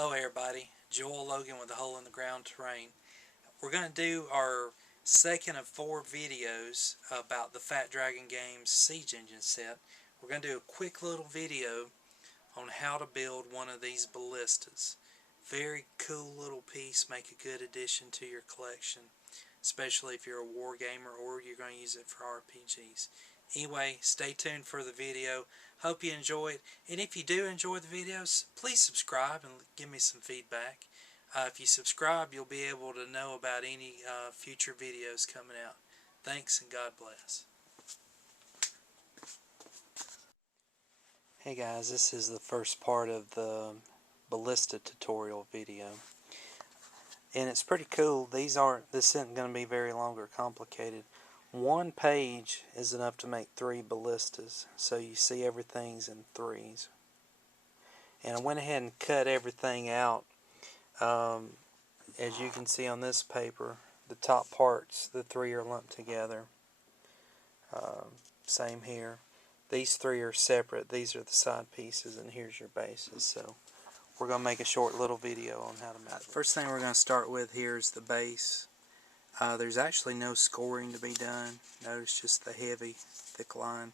Hello everybody, Joel Logan with the Hole in the Ground Terrain. We're going to do our second of 4 videos about the Fat Dragon Games Siege Engine set. We're going to do a quick little video on how to build one of these ballistas. Very cool little piece, make a good addition to your collection, especially if you're a war gamer or you're going to use it for RPGs. Anyway, stay tuned for the video. Hope you enjoy it. And if you do enjoy the videos, please subscribe and give me some feedback. If you subscribe, you'll be able to know about any future videos coming out. Thanks and God bless. Hey guys, this is the first part of the Ballista tutorial video. And it's pretty cool. This isn't going to be very long or complicated. One page is enough to make 3 ballistas, so you see everything's in threes. And I went ahead and cut everything out. As you can see on this paper, the top parts, the 3 are lumped together. Same here. These 3 are separate. These are the side pieces, and here's your bases. So we're going to make a short little video on how to make it. First thing we're going to start with here is the base. There's actually no scoring to be done. Notice just the heavy, thick line.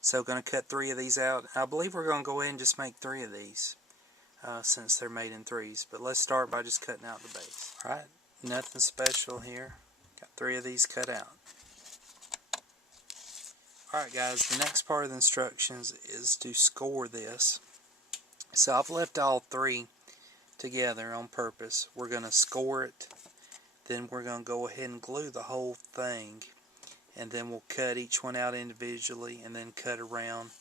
So going to cut 3 of these out. I believe we're going to go ahead and just make 3 of these since they're made in threes. But let's start by just cutting out the base. Alright, nothing special here. Got 3 of these cut out. Alright guys, the next part of the instructions is to score this. So I've left all 3 together on purpose. We're going to score it. Then we're going to go ahead and glue the whole thing, and then we'll cut each one out individually and then cut around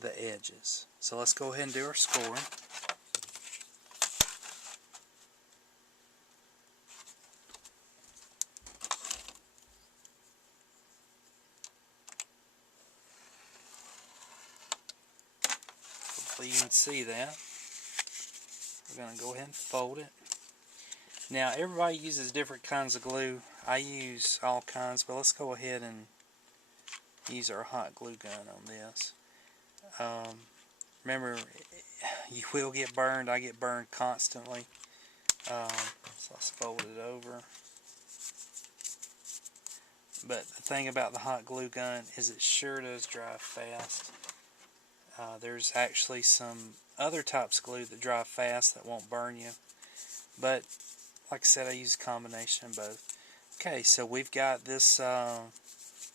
the edges. So let's go ahead and do our scoring. Hopefully you can see that. We're going to go ahead and fold it. Now everybody uses different kinds of glue. I use all kinds, but let's go ahead and use our hot glue gun on this. Remember, you will get burned. I get burned constantly. So let's fold it over. But the thing about the hot glue gun is it sure does dry fast. There's actually some other types of glue that dry fast that won't burn you. But like I said, I use a combination of both. Okay, so we've got this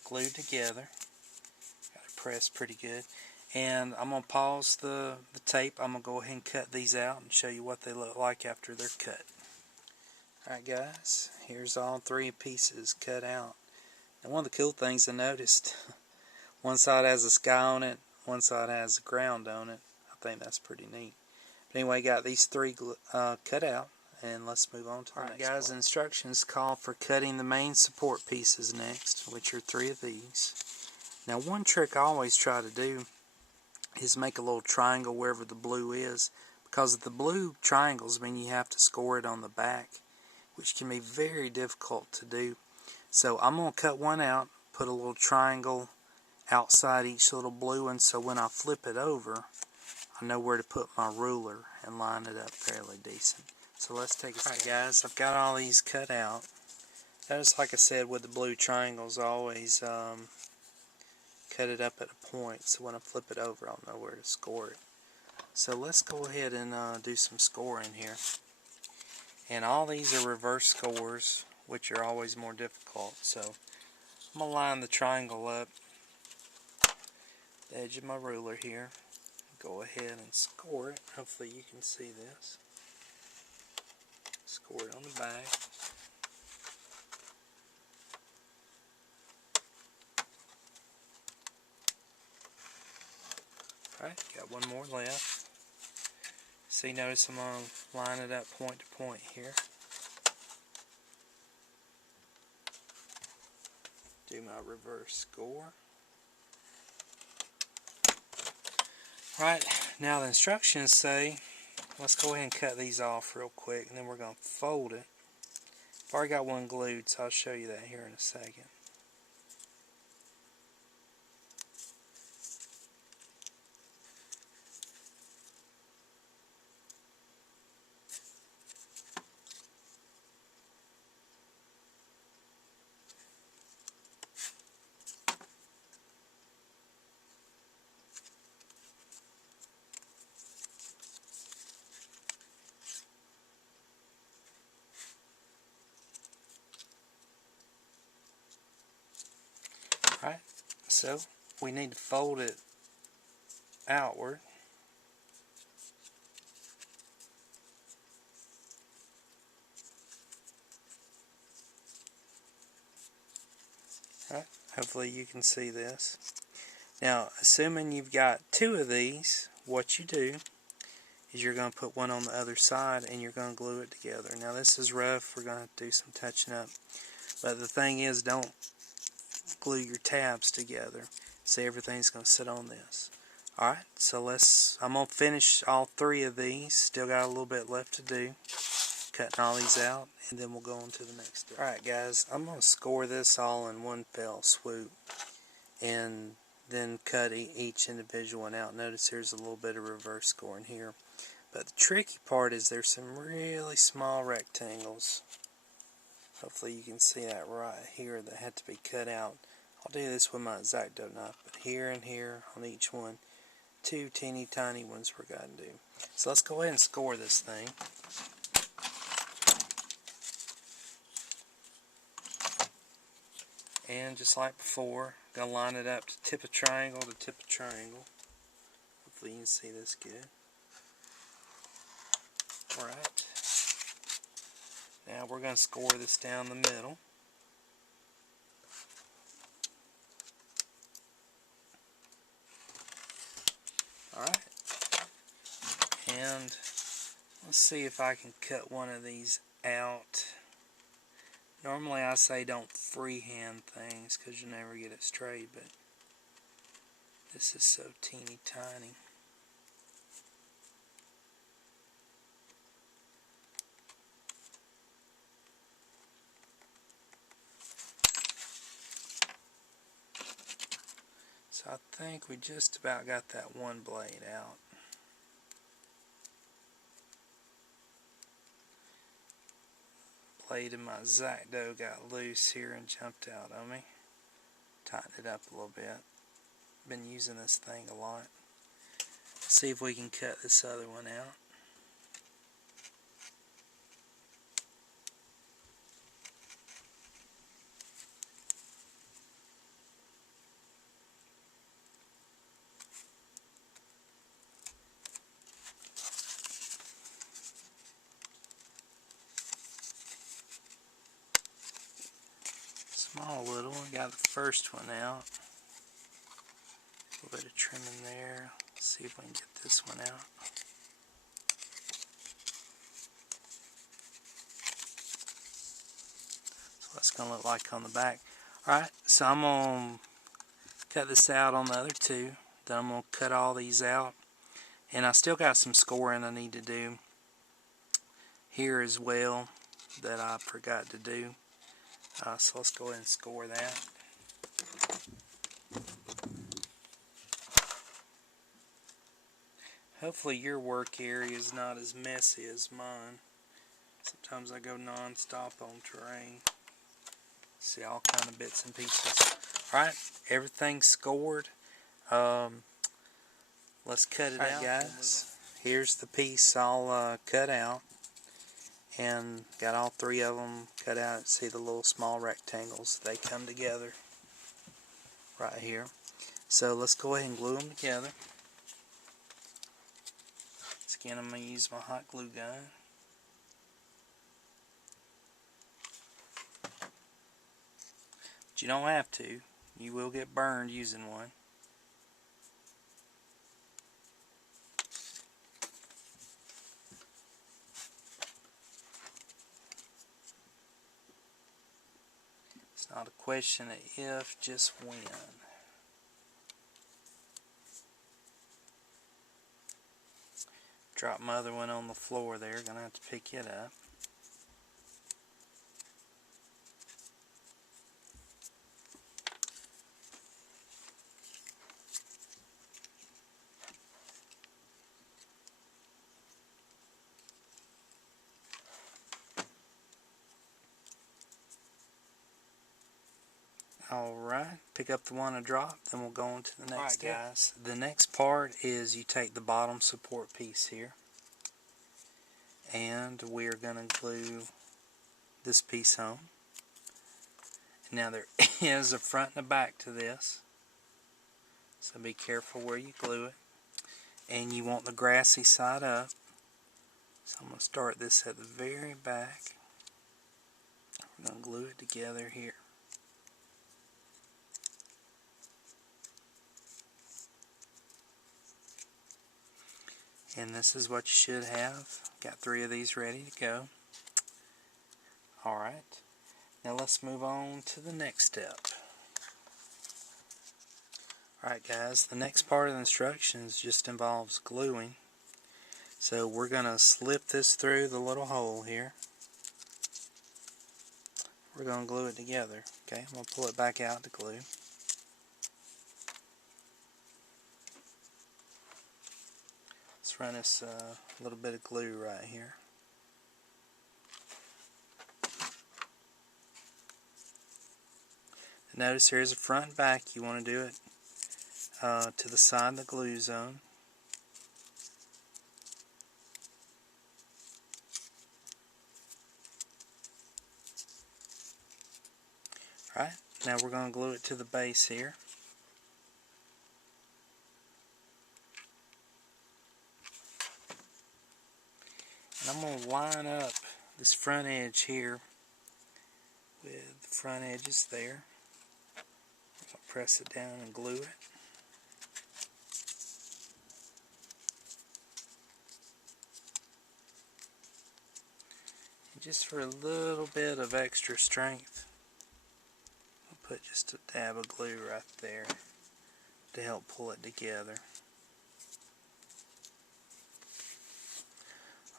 glued together. Got it pressed pretty good. And I'm going to pause the tape. I'm going to go ahead and cut these out and show you what they look like after they're cut. Alright guys, here's all 3 pieces cut out. And one of the cool things I noticed, one side has a sky on it, one side has the ground on it. I think that's pretty neat. But anyway, got these 3 cut out. And let's move on to the next part. Alright guys, instructions call for cutting the main support pieces next, which are 3 of these. Now one trick I always try to do is make a little triangle wherever the blue is, because the blue triangles mean you have to score it on the back, which can be very difficult to do. So I'm going to cut one out, put a little triangle outside each little blue one, so when I flip it over, I know where to put my ruler and line it up fairly decent. So let's take a Alright guys, I've got all these cut out. Notice, like I said, with the blue triangles, I always cut it up at a point, so when I flip it over, I'll know where to score it. So let's go ahead and do some scoring here. And all these are reverse scores, which are always more difficult. So I'm going to line the triangle up, the edge of my ruler here. Go ahead and score it. Hopefully you can see this. Score it on the back. Alright, got one more left. See, notice I'm going to line it up point to point here. Do my reverse score. Alright, now the instructions say, let's go ahead and cut these off real quick, and then we're going to fold it. I've already got one glued, so I'll show you that here in a second. Alright, so we need to fold it outward. Alright, hopefully you can see this. Now, assuming you've got two of these, what you do is you're going to put one on the other side and you're going to glue it together. Now this is rough, we're going to do some touching up. But the thing is, don't glue your tabs together. See, everything's going to sit on this. Alright, so I'm going to finish all three of these. Still got a little bit left to do. Cutting all these out, and then we'll go on to the next step. Alright guys, I'm going to score this all in one fell swoop. And then cut each individual one out. Notice there's a little bit of reverse scoring here. But the tricky part is there's some really small rectangles. Hopefully you can see that right here that had to be cut out. I'll do this with my X-Acto knife, but here and here on each one, two teeny tiny ones we're going to do. So let's go ahead and score this thing. And just like before, gonna line it up to tip a triangle to tip a triangle. Hopefully you can see this good. Alright. Now we're gonna score this down the middle. Alright. And let's see if I can cut one of these out. Normally I say don't freehand things because you never get it straight, but this is so teeny tiny. So I think we just about got that one blade out. Blade of my X-Acto got loose here and jumped out on me. Tighten it up a little bit. Been using this thing a lot. See if we can cut this other one out. Small little one, got the first one out. A little bit of trimming there. Let's see if we can get this one out. So that's going to look like on the back. Alright, so I'm going to cut this out on the other two. Then I'm going to cut all these out. And I still got some scoring I need to do here as well that I forgot to do. So let's go ahead and score that. Hopefully your work area is not as messy as mine. Sometimes I go non-stop on terrain. See all kind of bits and pieces. Alright, everything's scored. Let's cut it out, guys. Here's the piece all cut out. And got all three of them cut out. See the little small rectangles? They come together right here. So let's go ahead and glue them together. Again, I'm going to use my hot glue gun. But you don't have to. You will get burned using one. It's not a question of if, just when. Drop my other one on the floor there. Gonna have to pick it up. Alright, pick up the one I dropped, then we'll go on to the next step. Guys, the next part is you take the bottom support piece here, and we're going to glue this piece on. Now there is a front and a back to this, so be careful where you glue it. And you want the grassy side up, so I'm going to start this at the very back. We're going to glue it together here. And this is what you should have. Got 3 of these ready to go. Alright, now let's move on to the next step. Alright guys, the next part of the instructions just involves gluing. So we're going to slip this through the little hole here. We're going to glue it together. Okay, I'm going to pull it back out to glue. Let's run this little bit of glue right here. Notice here's a front and back. You want to do it to the side of the glue zone. Alright, now we're going to glue it to the base here. And I'm going to line up this front edge here with the front edges there. I'll press it down and glue it. And just for a little bit of extra strength, I'll put just a dab of glue right there to help pull it together.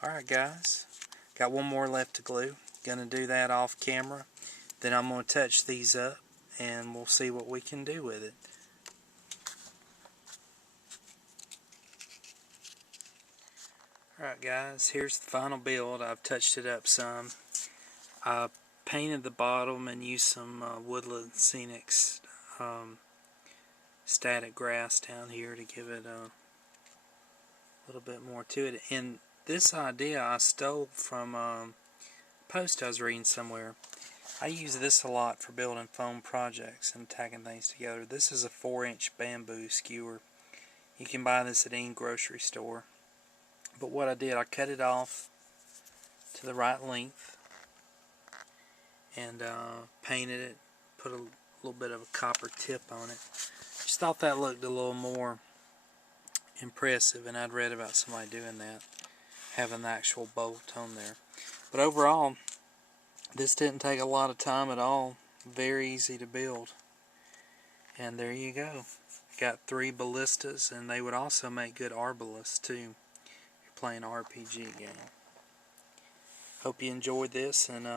Alright guys, got one more left to glue. Gonna do that off camera. Then I'm going to touch these up and we'll see what we can do with it. Alright guys, here's the final build. I've touched it up some. I painted the bottom and used some Woodland Scenics static grass down here to give it a little bit more to it. And this idea I stole from a post I was reading somewhere. I use this a lot for building foam projects and tacking things together. This is a 4-inch bamboo skewer. You can buy this at any grocery store. But what I did, I cut it off to the right length and painted it, put a little bit of a copper tip on it. Just thought that looked a little more impressive, and I'd read about somebody doing that, having the actual bolt on there. But overall, this didn't take a lot of time at all. Very easy to build. And there you go. Got 3 ballistas, and they would also make good arbalists too. You're playing an RPG game. Hope you enjoyed this, and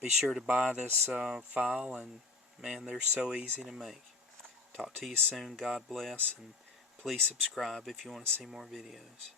be sure to buy this file. And man, they're so easy to make. Talk to you soon. God bless, and please subscribe if you want to see more videos.